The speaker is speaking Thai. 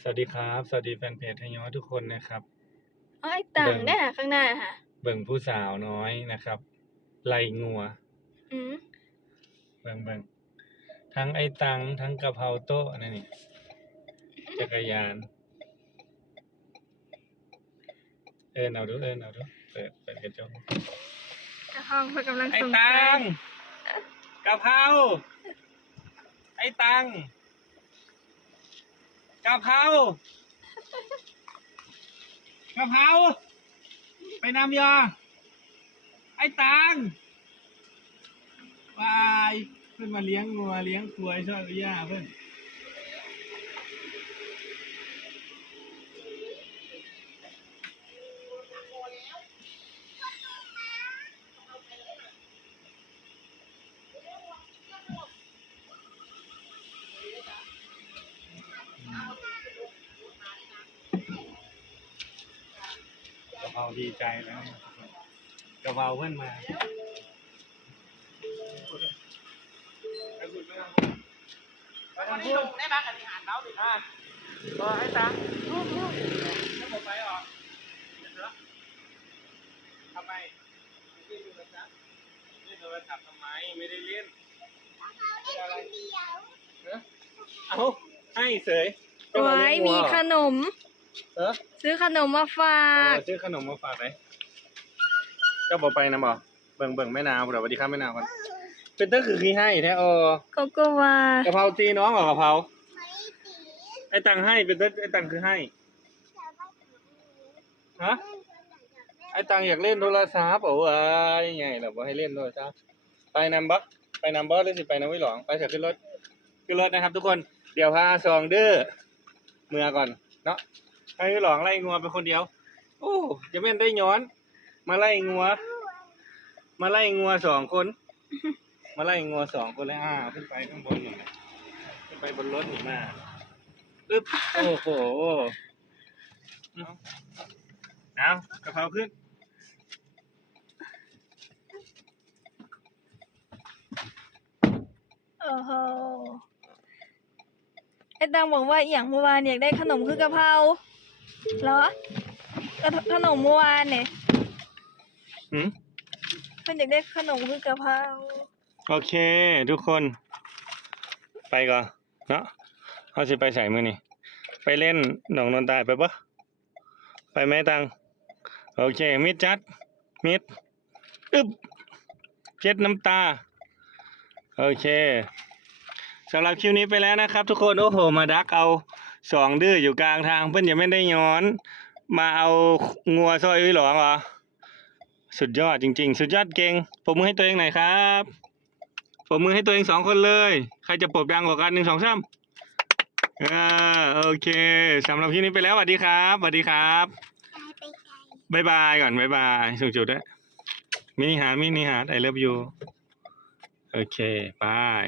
สวัสดีครับ สวัสดีแฟนเพจไทยย้อทุกคนนะครับเอาไอ้ตังเบิ่งได้ค่ะข้างหน้าค่ะ เบิ่งผู้สาวน้อยนะครับไล่งัว อืมเบิ่งเบิ่งทั้งไอ้ตังทั้งกะเพราโต๊ะนั่นนี่จักรยาน เอินเอาดูเอินเอาดูเปิดเปิดกระจกห้องเพื่อกำลังไอ้ส่งตังกะเพราไอ้ตัง กะเพรากะเพราไปนำยาไอ้ตังวายเพื่อนมาเลี้ยงงัวเลี้ยงควายชอบย่าเพื่อน ดีใจแล้วกระเพราเพิ่อนมาไปทางพูดได้บ้างกันที่หารเล้าดิอะรอให้ตังค์ลูกลูกแล้ผมไปออกทำไมเล่นโทรศัพท์เล่นโทรศัพท์ทำไมไม่ได้เล่นเป็นอะไรเนอะเอาให้เสยไว้มีขนมเออ ซื้อขนมมาฝาเอกอซื้อขนมมาฝากไหมก็บอกไปนะบอกเบิ่งเบิ่งแม่นาวเดี๋ยวสวัสดีครับแม่นาวก่อนเป็นตั้งคือขี้ให้แท้เออโกโกวากะเพราตีน้องเหรอกะเพราไอ้ตังค์ให้เป็นตั้งไอ้ตังค์คือให้ฮะไอ้ตังอยากเล่นโทรศัพท์โอ้ยยังไงล่ะบ่ให้เล่นโทรศัพท์ไปนำบ่ไปนำบ่หรือสิไปนำไว้หลองไปเถอะขึ้นรถขึ้นรถนะครับ ทุกคนเดี๋ยวพาซองเด้อเมื่อก่อนเนาะ ให้ไว้หลองไล่งัวไปคนเดียว โอ้จะแม่นได้ย้อน มาไล่งัว มาไล่งัวสองคน มาไล่งัวสองคนแล้วอ่าขึ้นไปข้างบนหน่อยขึ้นไปบนรถหนีมาอึ๊บโอ้โหเอากระเพราขึ้นโอ้โหไอ้ตังบอกว่าอย่างเมื่อวานอยากได้ขนมคือกะเพรา เหรอกะขนมเมื่อวานเนี่ยหืมเพิ่นอยากได้ขนมคือกะเพราโอเค ทุกคน ไปก่อนเนาะเขาสิไปใส่มือนี่ไปเล่นหนองนนตายไปปะไปไหมตังโอเค มิดจัด มิดอึบเช็ดน้ำตา โอเคสำหรับคลิปนี้ไปแล้วนะครับ ทุกคน โอ้โห มาดักเอา สองดื้ออยู่กลางทางเพื่อนยังไม่ได้ย้อน มาเอางัวซอยอุ้ยหลองเหรอสุดยอดจริง ๆ สุดยอดเก่งปรบมือให้ตัวเองหน่อยครับปรบมือให้ตัวเองสองคนเลย ใครจะปรบดังกว่ากันหนึ่งสองสามอ่าโอเคสำหรับคลิปนี้ไปแล้วสวัสดีครับสวัสดีครับบายบายก่อนบายบายส่งจุดด้วยมินิฮาร์ดมินิฮาร์ด I love you โอเคบาย